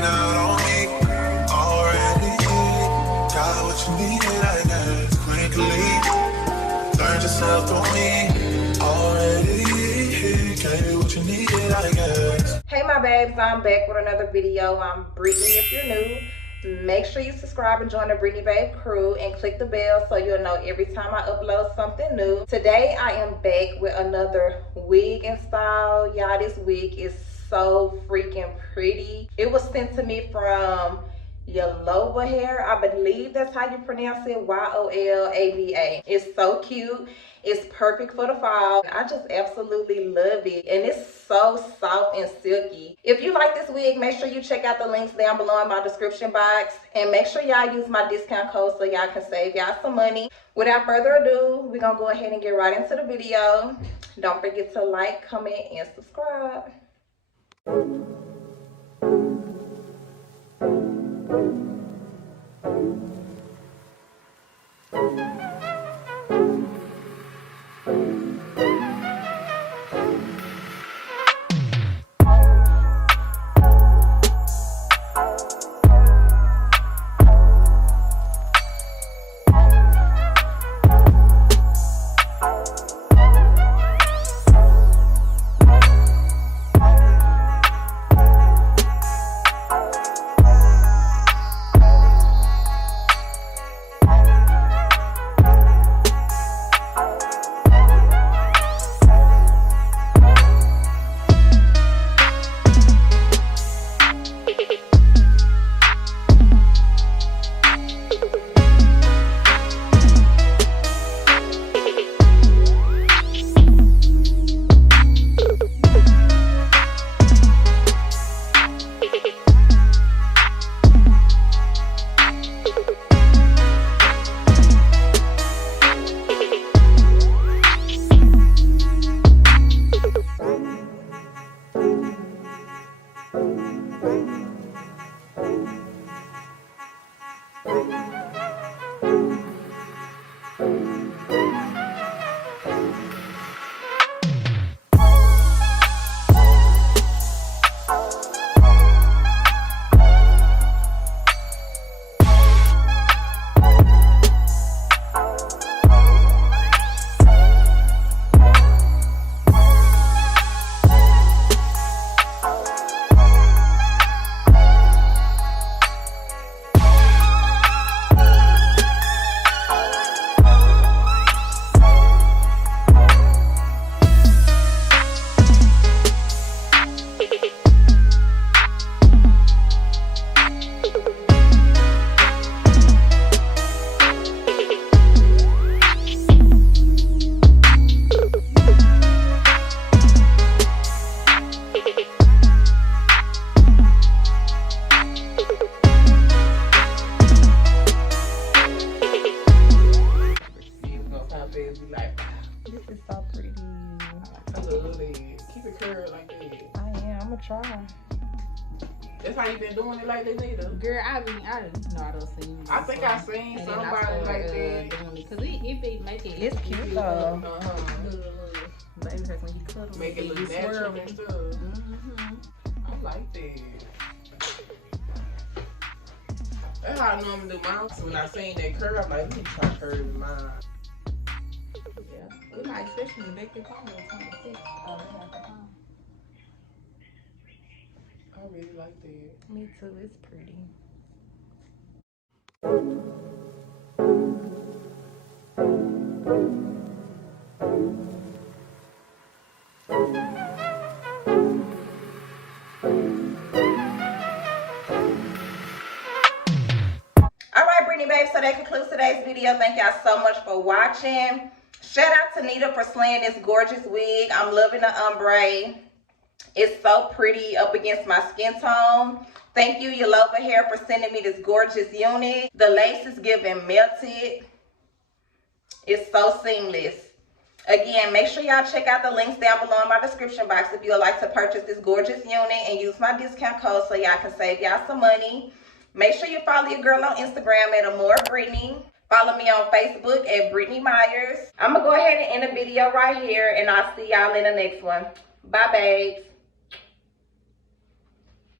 working out on me already. Got what you needed, I guess, quickly. Learned yourself through me already. Gave you what you needed, I guess. Hey my babes, I'm back with another video. I'm Brittney. If you're new, make sure you subscribe and join the Brittney Babe crew and click the bell so you'll know every time I upload something new. Today I am back with another wig install. Y'all, this wig is so freaking pretty. It was sent to me from Yolova hair. I believe that's how you pronounce it, Yolava. It's so cute. It's perfect for the fall. I just absolutely love it, and it's so soft and silky. If you like this wig, make sure you check out the links down below in my description box, and make sure y'all use my discount code so y'all can save y'all some money. Without further ado, we're gonna go ahead and get right into the video. Don't forget to like, comment, and subscribe. This is so pretty. I love it. Keep it curled like that. I am. I'm gonna try. That's how you been doing it like that, either. Girl, I don't see. I think I seen somebody like that. Because it be making It's cute though. Baby hurts when you cuddle. Make it look natural and stuff. I like that. That's how I normally do mine. When I seen that curve, I'm like, let me try curving mine. Yeah. We might especially make it home at 26. I really like that. Me too. It's pretty. Alright, Brittney Babe, so that concludes today's video. Thank y'all so much for watching. Shout out to Nita for slaying this gorgeous wig. I'm loving the ombre. It's so pretty up against my skin tone. Thank you, Yolova Hair, for sending me this gorgeous unit. The lace is giving melted. It's so seamless. Again, make sure y'all check out the links down below in my description box if you would like to purchase this gorgeous unit and use my discount code so y'all can save y'all some money. Make sure you follow your girl on Instagram at Ombre Brittney. Follow me on Facebook at Brittney Myers. I'm going to go ahead and end the video right here, and I'll see y'all in the next one. Bye, babes.